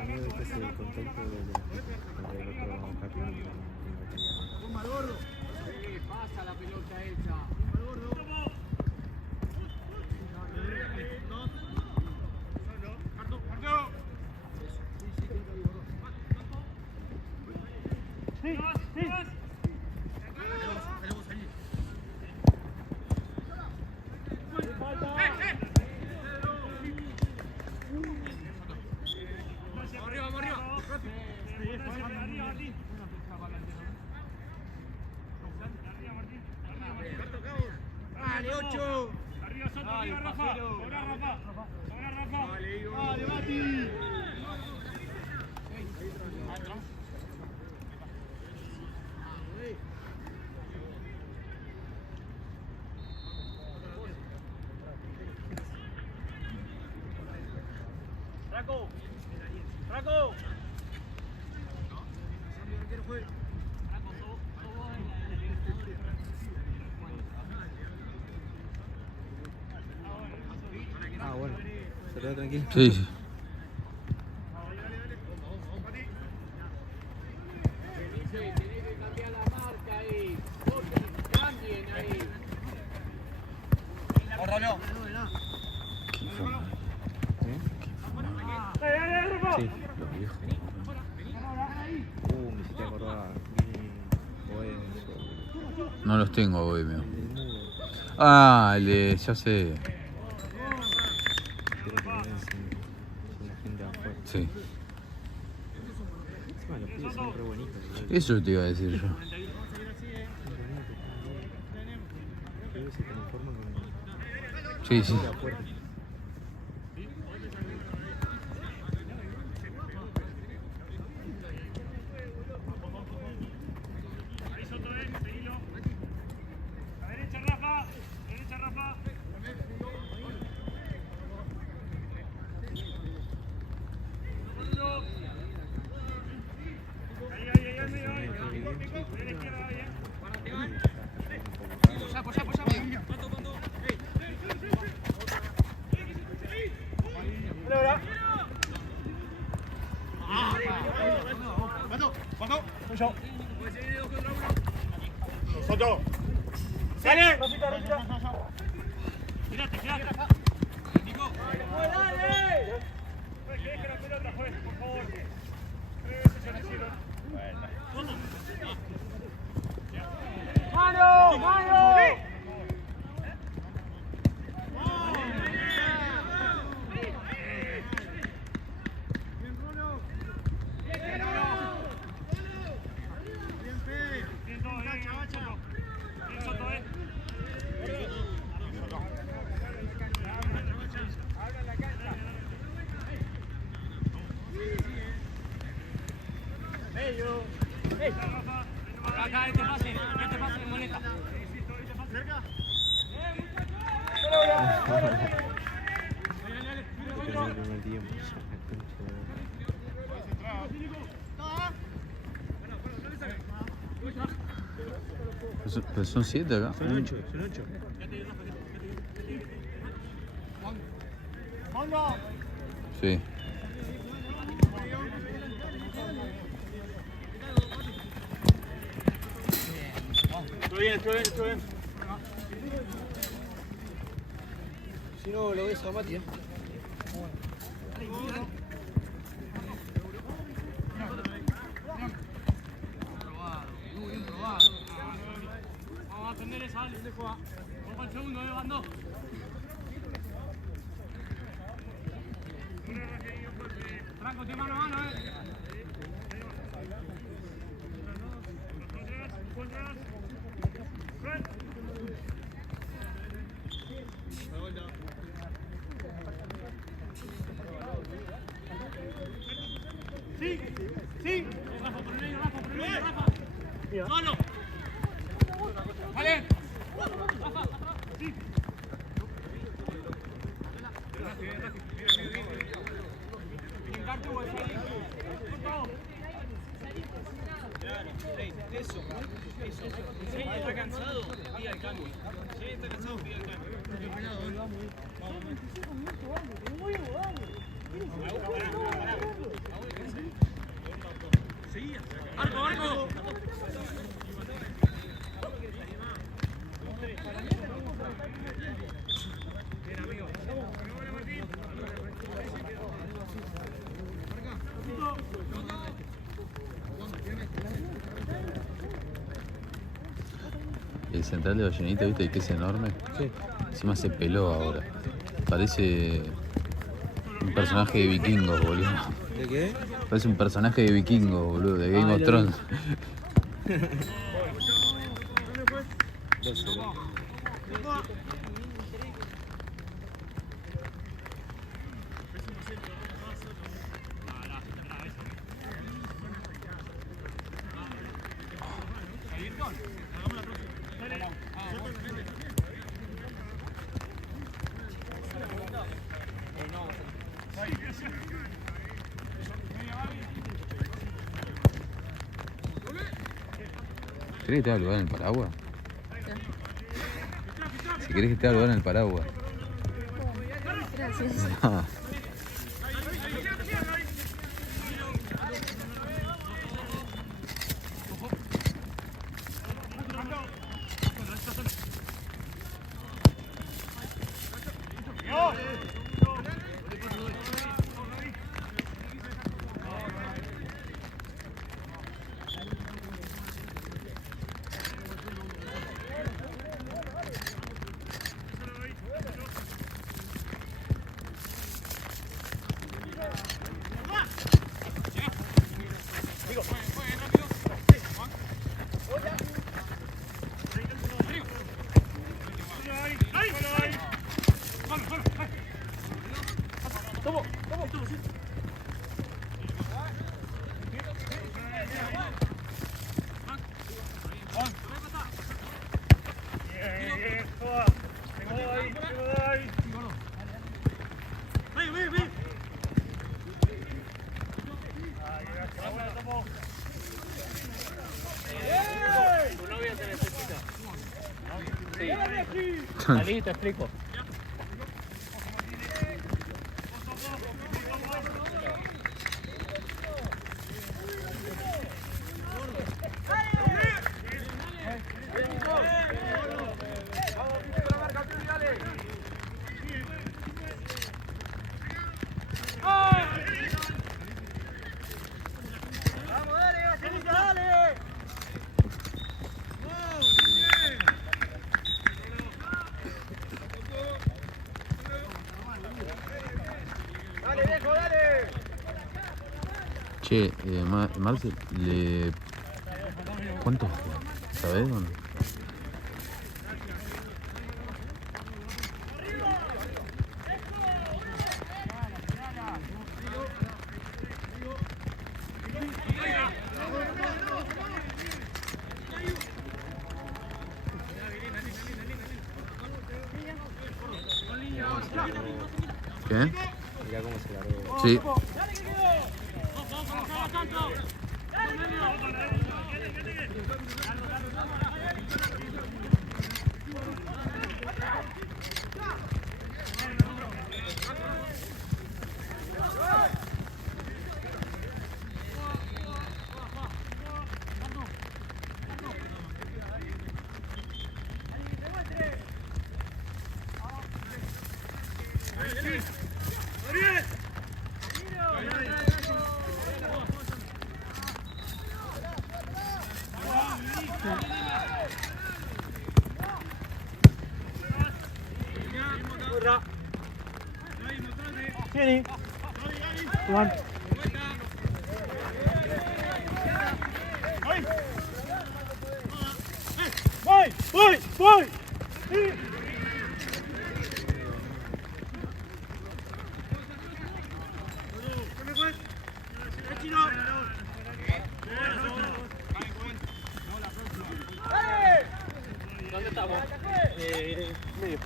Amigo, este es el contacto del otro campeón. Pasa la pelota esa. Dale, 8. Arriba, Soto, arriba, Rafa. Sobra, Rafa. Sobra, Rafa. Dale, Mati. Traco. Traco. Ah, bueno. Se queda tranquilo. Sí, sí. Tenés que cambiar la marca ahí. Cambien ahí. Óralo. Qué forma. Sí, los viejos. Me hiciste acordar. No los tengo hoy, mío. El mudo. Ah, ya sé. Quiero que vengan sin la gente afuera. Sí. Encima los pibes son re bonitos. Eso te iba a decir yo. Son bonitos. Los pibes se conforman con Sí, sí. de afuera. Ahí Soto, seguilo. A la derecha, Rafa. Derecha, Rafa. Ahí, al medio, ahí. De la izquierda, ahí, Soto. ¡Sale! Girate, girate. Nico. ¡Dale! Pues que deje la pelota, juez, por favor. 3 veces se la hicieron. ¡Mano! ¡Mano! Acá, este pase de moneta. ¿Cerca? Que no el primer tiempo. Pero son 7 acá. Son 8, son 8. Sí. Estuvo bien. Si no, lo ves a Mati, Vamos a atender esa, Ale. Vamos para el segundo, bando. Franco, te mano a mano, Sí, sí. Rafa, por el medio, Rafa. Solo. Vale. Rafa, sí. Eso. Si está cansado, pida el cambio. Si está cansado, pida el cambio. Muy el central de Ballenita, ¿viste? El que es enorme. Sí. Encima se peló ahora. Parece un personaje de vikingos, boludo. ¿De qué? Parece un personaje de vikingos, boludo, de Game Ah, of lo Thrones. 2-0. ¿Querés que te haga lugar en el paraguas? Si querés que te haga lugar en el paraguas. Gracias. Ah, Bien, Joa. Tengo ahí, tengo ahí. Ahí, gracias. Bueno, tomo. Tu novia te necesita. Sí. Salí, te explico. che, Marce, ¿cuántos juega? ¿Sabés o no? ¿Qué? Mirá cómo se largó. Sí. Tieni. Juan. Voy. ¿Dónde estamos? Medio.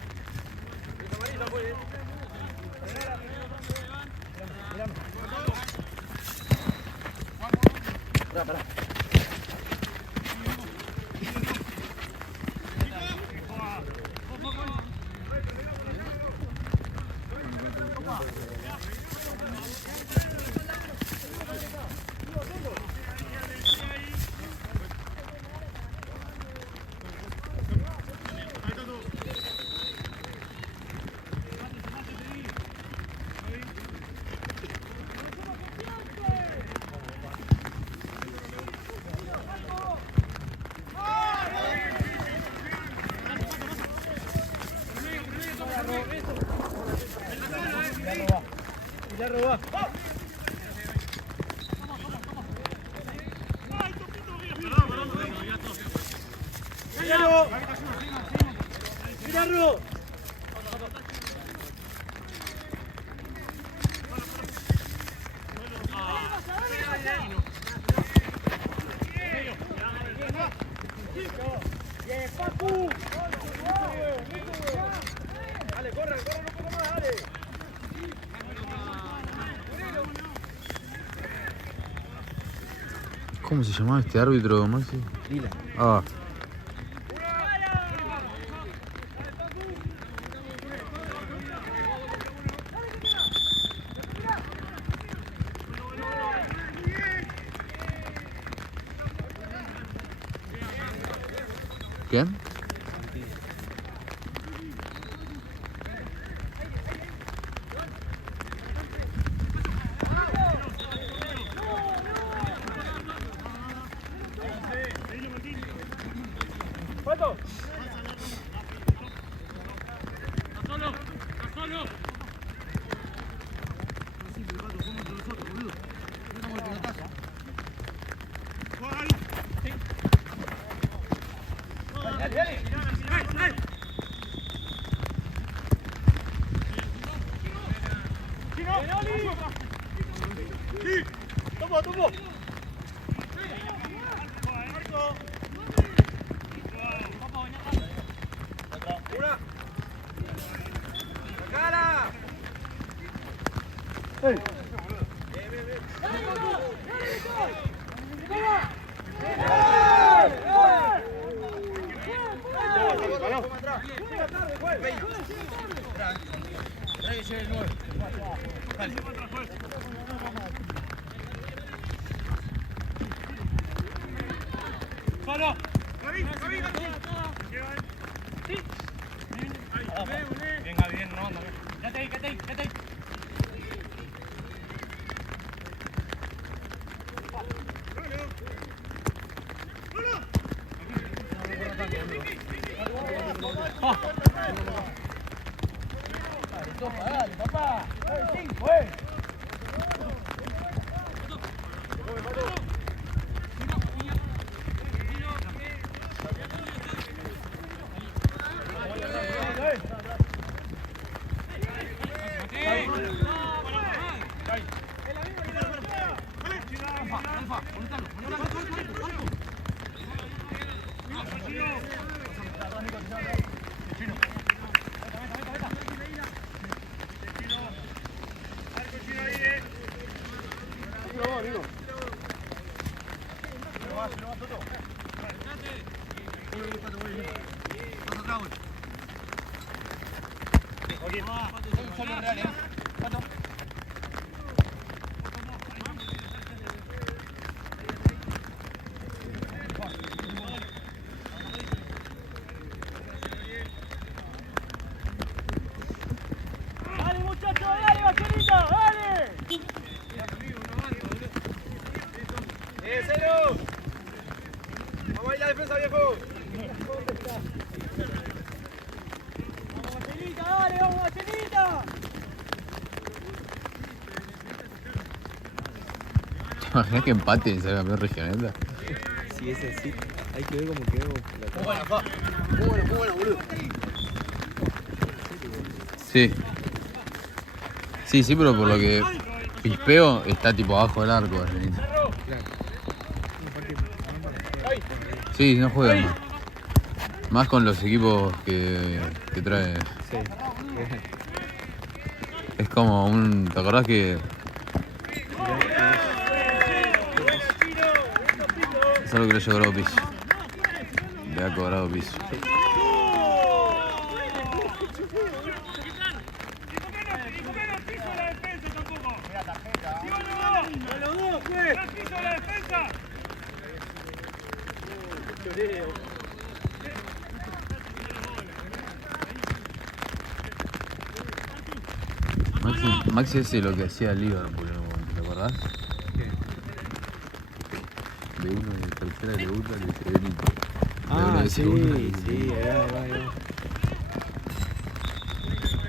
la roba. ¡Míralo! ¡Míralo! ¡Bien, Papu! Dale, corre un poco más, dale. ¿Cómo se llamaba este árbitro, Maxi? Lila. Ah, ¿quién? ¡Pato! Dale, dale. ¡Tomo, tomo! ¡Una! ¡Sacala! ¡Ey! ¡Bien, bien, bien! ¡Solo! Venga bien, no, no. Quédate ahí, quédate ahí, quédate ahí. Dale, papá. ¡Dale, 5, ¡Dale, muchachos! ¡Dale, Bacherita! ¡Dale! ¡Cero! ¡Vamos a ir a la defensa, viejo! ¡Vamos, Bacherita! ¡Dale, vamos, Bacherita! ¿Te imaginas que empate y sea campeón regional? Si es así, hay que ver cómo quedó la tabla. Muy bueno, boludo. Sí. Sí, pero por lo que Pispeo está tipo abajo del arco, Vallenita. Claro. Un partido más. Sí, no juega más. Más con los equipos que trae. Sí. Es como un... ¿Te acordás que...? Es algo que le ha cobrado piso. Le ha cobrado piso. Maxi es lo que hacía Liverpool, ¿te acordás? De uno de tercera de segunda le dice Benito. De uno de segunda le dice Benito. ahí va.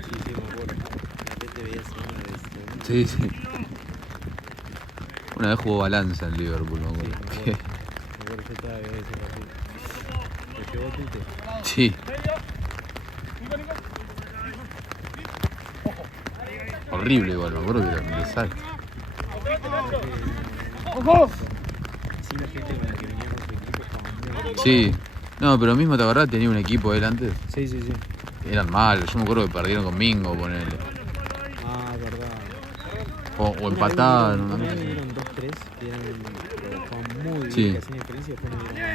Sí, me acuerdo. De repente veías una de segunda. Sí, sí. Una vez jugó Balanza en Liverpool, me acuerdo. Me acuerdo, yo todavía ese partido. ¿Lo llevó Tite? Sí. Horrible igual, me acuerdo que era un desastre. Sí, la gente con la que venía con su equipo estaba muy... Sí. No, pero mismo, ¿te acordás? Tenía un equipo él antes. Sí, sí, sí. Eran malos. Yo me acuerdo que perdieron con Mingo, ponele. Ah, verdad. O empataron. Una ¿no? vez vinieron 2-3 que eran jugaban muy bien, Sí. que hacían diferencia y después no dieron más.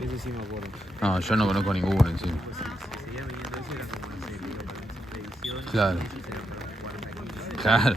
Eso sí me acuerdo. No, yo no conozco ninguno encima. Si seguía viniendo eso era como, no sé, pero para esas predicciones. Claro. Eso se lo jugaron aquí. Claro.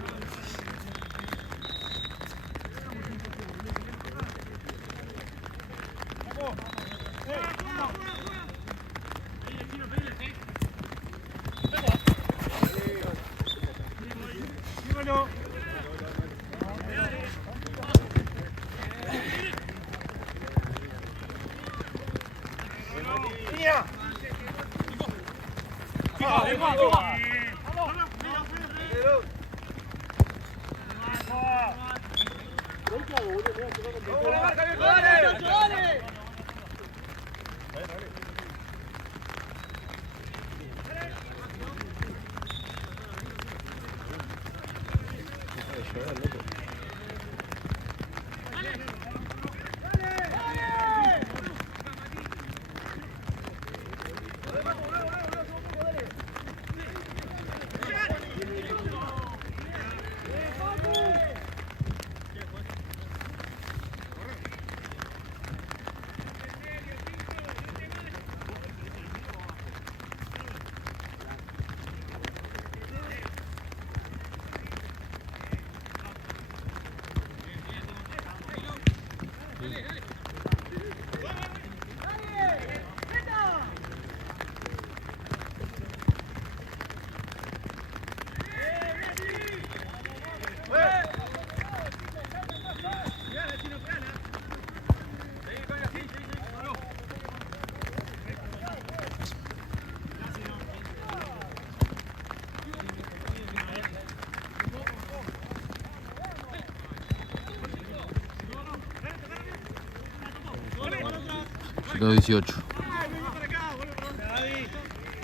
Quedó 18.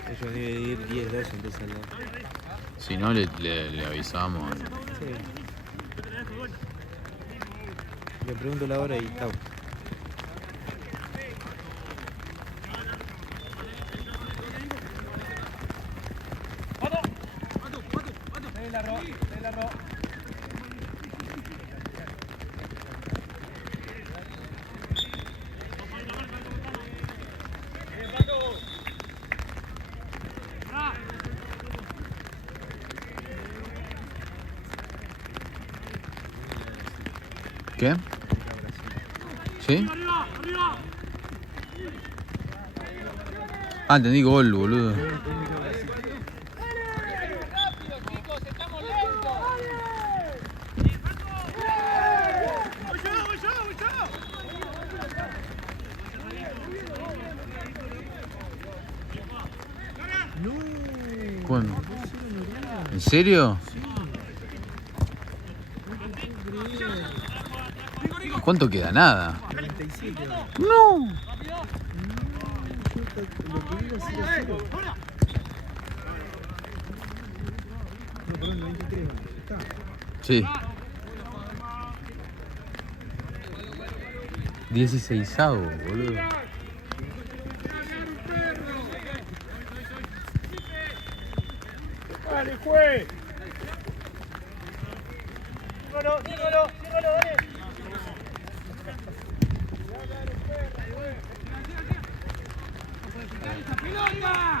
Ellos deben ir 10-2 entonces al lado. Si no, le avisamos. Sí. Le pregunto la hora y chao. ¿Qué? ¿Sí? Ah, entendí gol, boludo. ¿Cuándo? ¿En serio? ¿Cuánto queda? Nada. 47. No. Lo que digo es 0-0. No, perdón, 93. Está. Sí. 16avo, boludo. ¡Dale, juez! ¡Sígalo, sígalo, sígalo, dale! ¡Pelota!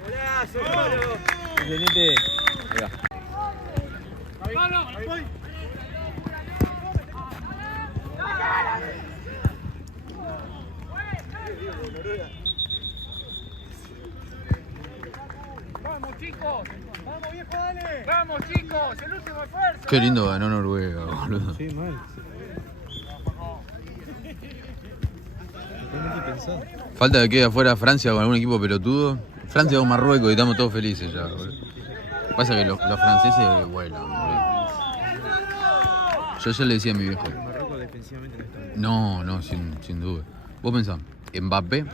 ¡Golazo, Pablo! Excelente. Ahí va. ¡Pablo! ¡Voy! ¡Vamos, chicos! ¡Vamos, viejo, dale! ¡Vamos, chicos! ¡El último esfuerzo! Qué lindo ganó Noruega, boludo. Sí, mal. Totalmente pensado. Falta que quede afuera Francia con algún equipo pelotudo. Francia con Marruecos y estamos todos felices ya, boludo. Pasa que los franceses vuelan, boludo. Yo ya le decía a mi viejo. Marruecos defensivamente no está bien. No, sin duda. Vos pensás, Mbappé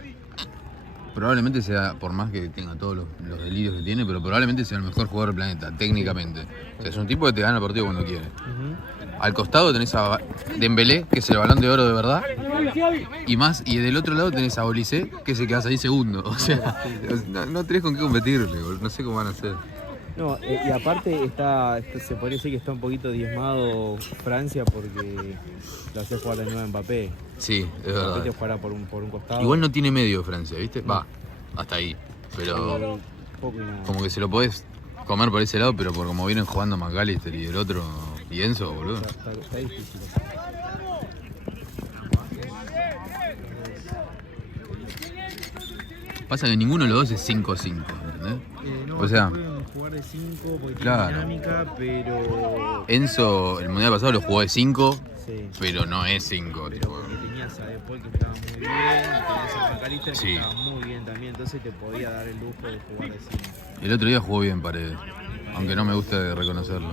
probablemente sea, por más que tenga todos los delirios que tiene, pero probablemente sea el mejor jugador del planeta, técnicamente. O sea, es un tipo que te gana el partido cuando quiere. Al costado tenés a Dembélé, que es el Balón de Oro de verdad. Y del otro lado tenés a Olise, que se queda ahí segundo. O sea, no tenés con qué competirle, boludo. No sé cómo van a hacer. No, y aparte se podría decir que está un poquito diezmado Francia porque lo hace jugar de nuevo a Mbappé. Sí, es verdad. Mbappé te jugará por un costado. Igual no tiene medio Francia, ¿viste? Va, hasta ahí. Pero Poco y nada. como que se lo podés comer por ese lado, pero por como vienen jugando McAllister y el otro y Enzo, boludo. Está difícil. Pasa que ninguno de los dos es 5-5, ¿entendés? No, O sea, pueden jugar de 5 porque claro. tiene dinámica, pero... Enzo, el mundial pasado lo jugó de 5, Sí. pero no es 5. Pero porque tenías a De Paul que estaba muy bien, y tenías a McAllister que Sí. estaba muy bien también, entonces te podía dar el lujo de jugar de 5. El otro día jugó bien Paredes, aunque no me gusta reconocerlo.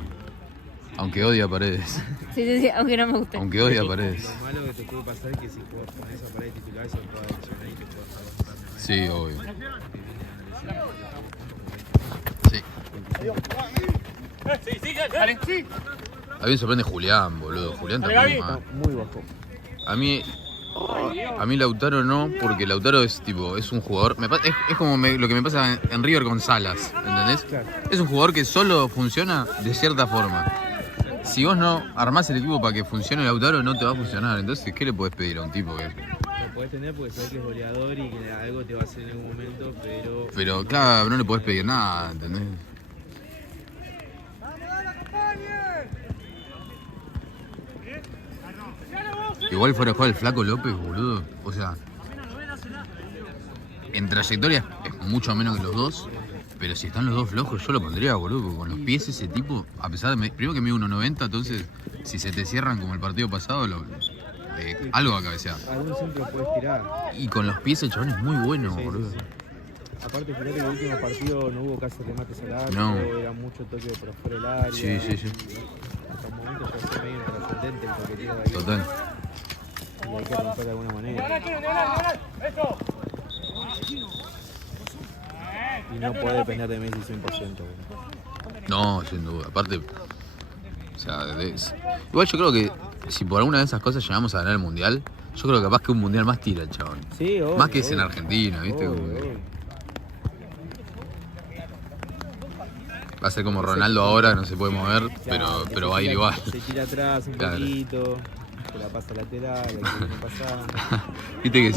Aunque odia a Paredes. Sí, aunque no me gusta. Aunque odia a Paredes. Lo malo que te puede pasar es que si juegas con esa pared titular se puede adicionar y te puede estar bastante. Sí, obvio. Sí. A mí me sorprende Julián, boludo. Julián está muy mal. Muy bajo. A mí Lautaro no, porque Lautaro es tipo, es un jugador, es como lo que me pasa en River con Salas, ¿entendés? Claro. Es un jugador que solo funciona de cierta forma. Si vos no armás el equipo para que funcione Lautaro, no te va a funcionar. Entonces, ¿qué le podés pedir a un tipo que...? Lo podés tener porque sabés que es goleador y que algo te va a hacer en algún momento, pero... Pero claro, no le podés pedir nada, ¿entendés? Igual fuera de jugar el Flaco López, boludo. O sea, en trayectoria es mucho menos que los dos. Pero si están los dos flojos, yo lo pondría, boludo. Porque con los pies ese tipo, a pesar de... Primero que mide 1.90, entonces si se te cierran como el partido pasado, algo va a cabecear. Algún centro puedes tirar. Y con los pies el chabón es muy bueno, Sí, boludo. sí, sí. Aparte, fíjate que el último partido no hubo casi remates al arco, No. era mucho toque por afuera del área. Sí. Hasta un momento ya se medio intrascendente el toqueteo de ahí. Total. Y hay que romper de alguna manera. Y no puede depender de Messi 100%. Boludo. No, sin duda. Aparte, o sea, igual yo creo que si por alguna de esas cosas llegamos a ganar el mundial, yo creo que capaz que un mundial más tira el chabón. Sí, obvio, Más que es en obvio. Argentina, ¿viste? Obvio, Como que obvio. va a ser como Ronaldo ahora, no se puede mover, Claro, pero va a ir igual. Se tira atrás un Claro. poquito, se la pasa lateral, la que viene pasando. Viste que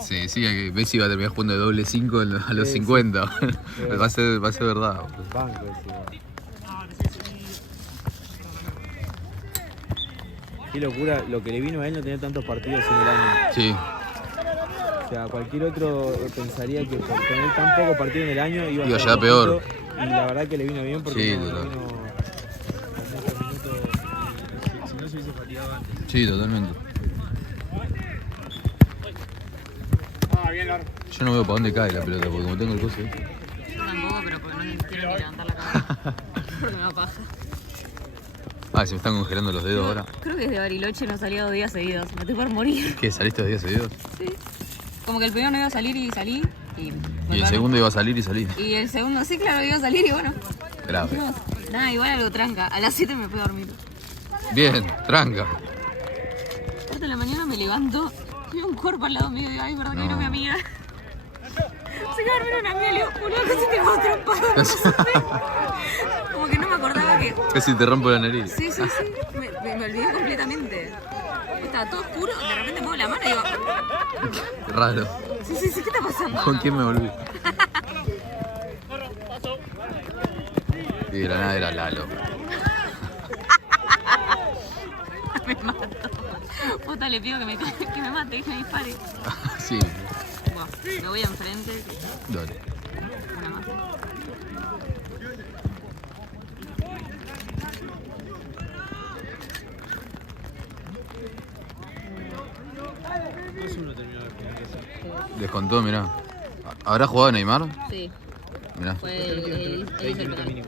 se decía que Messi iba a terminar jugando de doble 5 a los Sí, 50. Sí. va a ser verdad. boludo. Banco ese, boludo. Qué locura, lo que le vino a él no tener tantos partidos en el año. Sí, O sea, cualquier otro pensaría que por tener tan poco partido en el año iba a Iba a estar llegar peor. poquito, y la verdad que le vino bien porque Sí, no total. vino con muchos minutos y si no se hubiese fatigado antes. sí, totalmente. Yo no veo para dónde cae la pelota, porque como tengo el coso. Yo tampoco, pero porque no quiero ni levantar la cabeza. Porque me da paja. Ah, se me están congelando los dedos ahora. Creo que desde Bariloche no salía 2 días seguidos. Me estoy por morir. ¿Qué? ¿Saliste 2 días seguidos? Sí. Como que el primero no iba a salir y salí. Y el segundo iba a salir y salir. Y el segundo sí, claro, iba a salir y bueno. Grave. No, nada, igual algo tranca. A las 7 me fui a dormir. Bien, tranca. Aparte de la mañana me levanto. Veo un cuerpo al lado mío y digo, ay, perdón, que vino mi amiga. Se quedó dormida una amiga y le digo, boludo, casi te hago trompada. No sé. Como que no me acordaba que... Casi te rompo la nariz. Sí. Me olvidé completamente. Estaba todo oscuro, de repente muevo la mano y digo, Raro. sí, ¿qué está pasando? ¿Con quién me volví? Y de la nada era Lalo. Me mato. Puta, le pido que me mate, que me dispare. Sí, Bueno, me voy enfrente. dale. Una más. Descontó, mirá. ¿Habrá jugado Neymar? Sí, Mirá. fue el penal.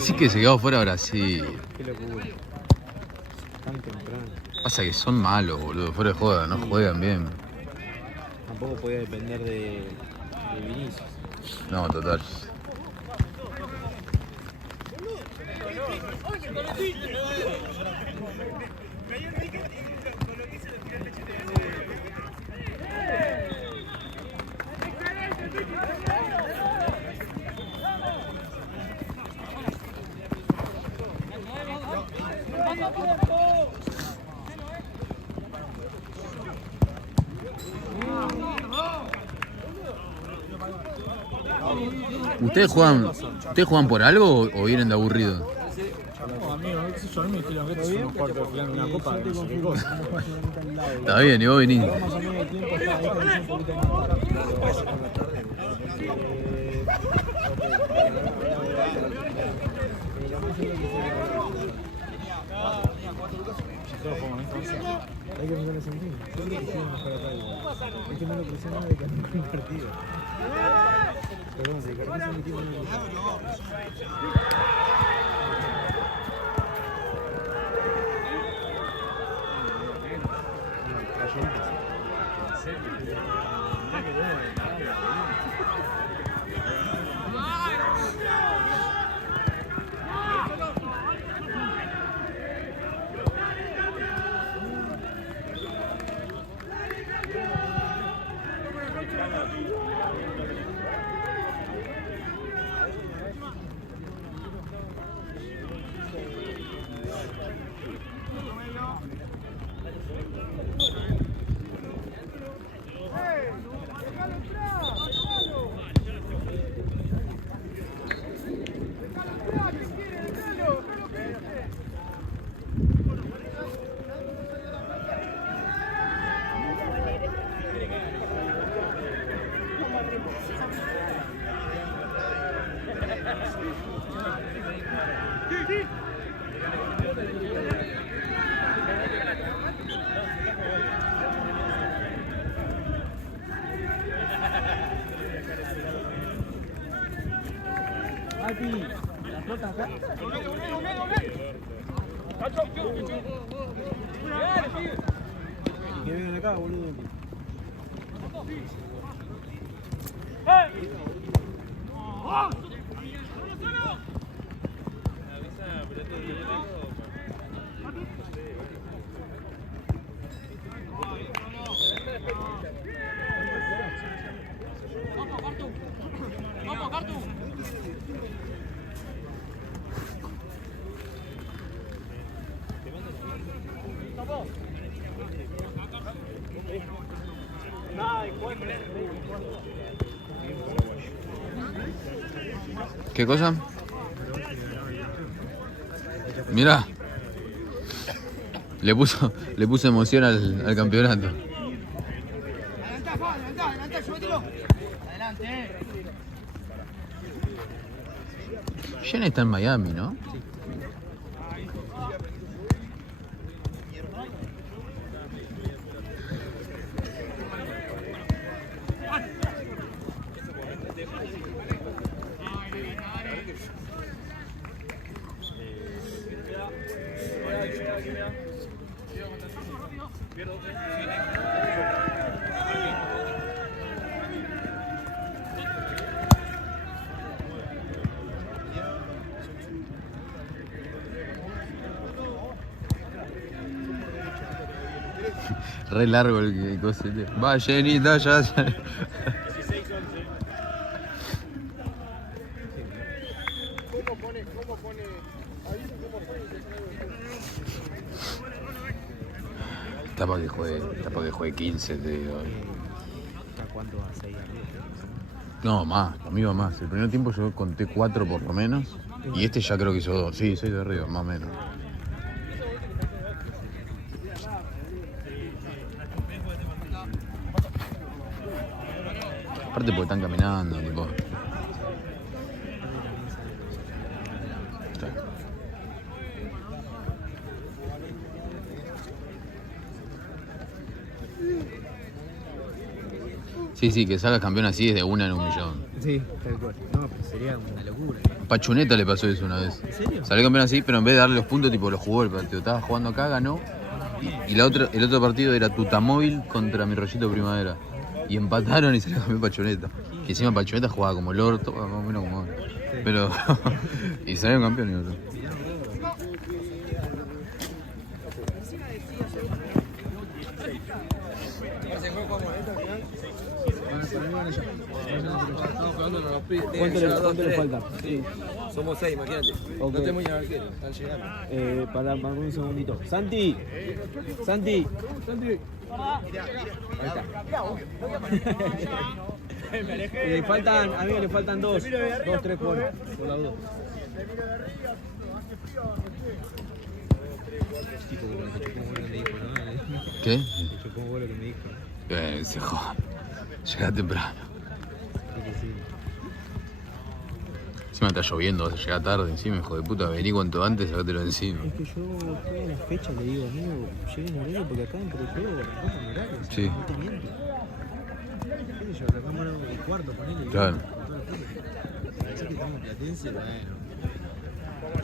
Así que se quedó fuera Brasil. Qué locura. Tan temprano. Pasa que son malos, boludo. Fuera de joda, no juegan bien. Tampoco podía depender de Vinicius. No, total. ¿Ustedes juegan por algo o vienen de aburrido? No, amigo, qué sé yo, a mí me dijeron que estos son los cuartos de final de una copa, no sé qué cosa. Está bien, y vos viniste. Más o menos el tiempo está ahí, pero es un poquito más tarde. Hay que mirar el sentido. Yo creo que hicieron mejor acá igual. Es que no lo presiona nada de que arranque un partido. Perdón, si Carlos es mi equipo no lo que vengan acá, boludo. ¿Qué cosa? Mirá. Le puso emoción al campeonato. Adelantá, llévatelo. Adelante. Jen está en Miami, ¿no? Re largo el cosete. Va, Jenita, ya. Está para que juegue 15, te digo. ¿Cuánto va? 6 arriba. No, más, conmigo más. El primer tiempo yo conté 4 por lo menos. Y este ya creo que hizo 2. Sí, 6 de arriba, más o menos. Aparte porque están caminando, tipo. Sí, sí, que salga campeón así es de una en un millón. Sí, tal cual. No, pero sería una locura. Pachuneta le pasó eso una vez. ¿En serio? Salió campeón así, pero en vez de darle los puntos, tipo, lo jugó el partido. Estaba jugando acá, ganó. Y el otro partido era Tutamóvil contra Mi Rollito Primavera. Y empataron y salió campeón Pachuneta. Que encima Pachuneta jugaba como el orto, más o menos como ahora. Pero. Y salieron campeones, bro. ¿Cuánto le falta? Sí. Somos 6, imagínate. Ok. No tenemos ni arquero, están llegando. Para un segundito. Santi. Santi. Ahí está. Le faltan, a mí le faltan 2, 3 por la duda. Tipo que me chocó un gol que me dijo, ¿no? ¿Qué? Me chocó un gol que me dijo. Se joda. Llega temprano. Sí. Encima está lloviendo, vas a llegar tarde encima, hijo de puta. Vení cuanto antes, sacátelo encima. Es que yo todas las fechas le digo, amigo, lleguen en horario porque acá entre todo arrancamos en horario. O sea, Sí. no te miento. ¿Qué sé yo? Arrancamos el cuarto, ponele. Claro. Así que estamos en Platense, bueno.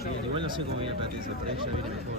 Bien, igual no sé cómo viene Platense, pero ahí ya viene mejor.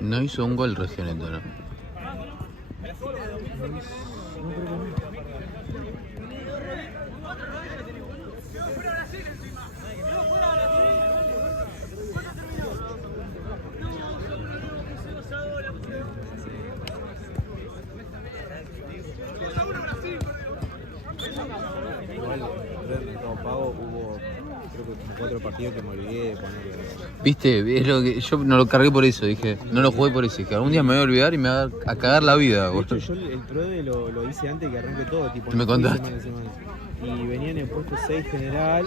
No hizo un gol Regioneta, ¿no? Igual, en Mercado Pago hubo, creo que como 4 partidos que me olvidé de ponerle. Viste, es lo que yo no lo cargué por eso, dije, no lo jugué por eso, dije, algún día me voy a olvidar y me va a cagar la vida, De hecho, boludo. yo el PRODE lo hice antes que arranque todo, tipo. Me no fui contaste. semana a semana. Y venían en puesto 6 general,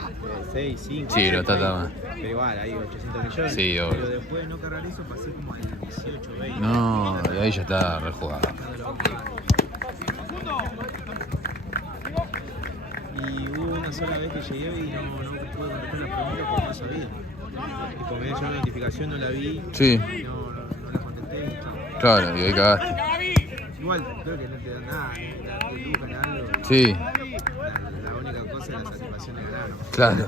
6, 5. Sí, no está tan mal. Pero igual, hay 800 millones. Sí, obvio. Pero después de no cargar eso, pasé como al 18, 20. No, ahí ya está rejugado. Y hubo una sola vez que llegué y no pude contestar la pregunta porque no sabía. Tipo, me dio una notificación, no la vi. Sí. Y no la contesté y chao. Claro, y ahí cagaste. Igual, creo que no te dan nada, te educan algo. Sí, La única cosa es la satisfacción de ganar, ¿no? claro.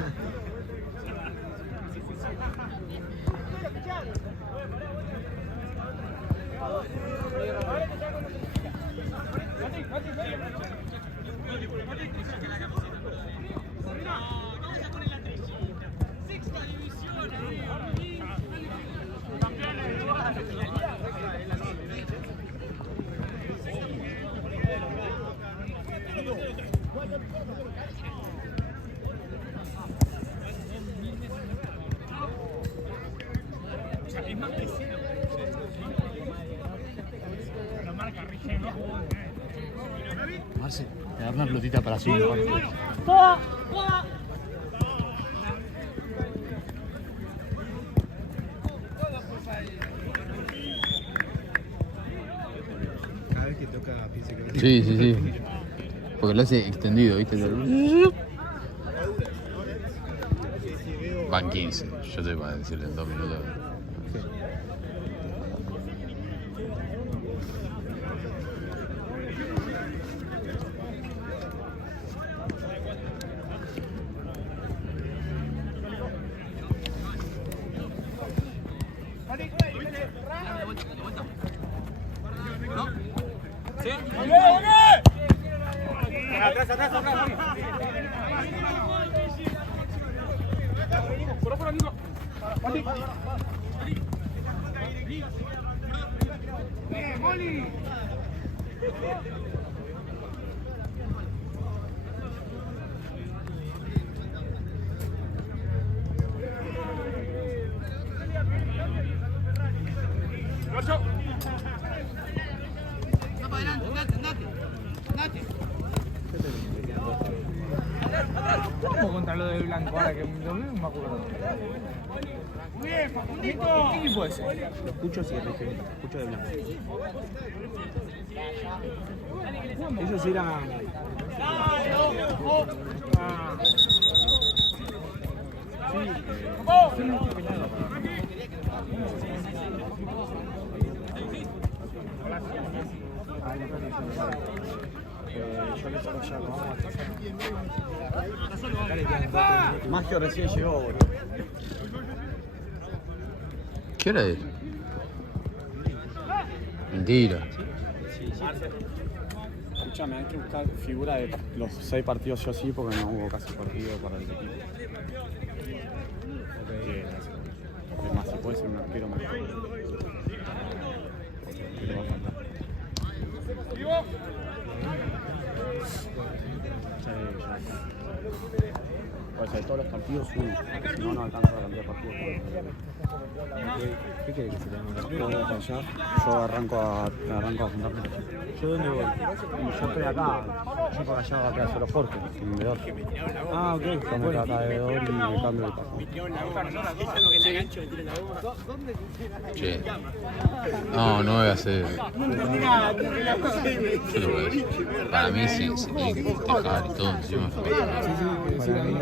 Marce, te da una pelotita para subir. Cada vez que toca, pienso que... Sí, sí, sí. Porque lo hace extendido, ¿viste? Van 15, yo te voy a decir en 2 minutos. Me quedan 2 para contra lo de Blanco, ahora que no me acuerdo. Muy bien, Facundito. ¿Qué equipo es? Lo escucho sí, lo escucho de Blanco. Ellos eran... Yo les hago ya, vamos. Más que recién llegó, boludo. ¿Qué hora es? Mentira. Escúchame, hay que buscar figura de los 6 partidos yo sí, porque no hubo casi partido para el equipo. Además, si puede ser un arquero mejor. Pero va a faltar. Puede ser de todos los partidos uno, si no, no alcanza la cantidad de partidos. ¿Qué querés que se tenga? Yo voy hasta allá, yo arranco a juntarme. ¿Yo dónde voy? Yo estoy acá, yo para allá va a quedar solo Jorge, en Vedor. Ah, ok. Yo me quedo acá de Vedor y me cambio de casa. Che. No, no voy a hacer. Yo lo voy a decir. Para mí sí, hay que festejar y todo encima. Para mí...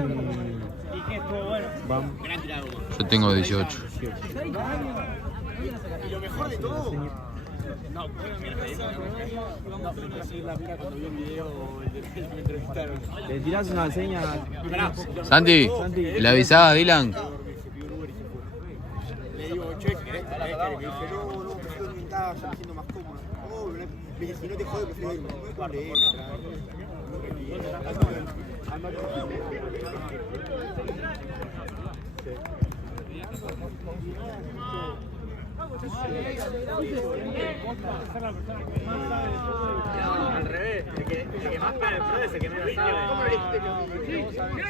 Vamos. Yo tengo 18. Y lo mejor de todo. ¿Le tirás una seña? Santi, ¿le avisaba a Dylan? Le digo, che, ¿querés? Me dice, no, prefiero en casa, me siento más cómodo. Oh, me dice, si no te jode, prefiero irme. Al revés, el que más pega el pro es el que menos sabe.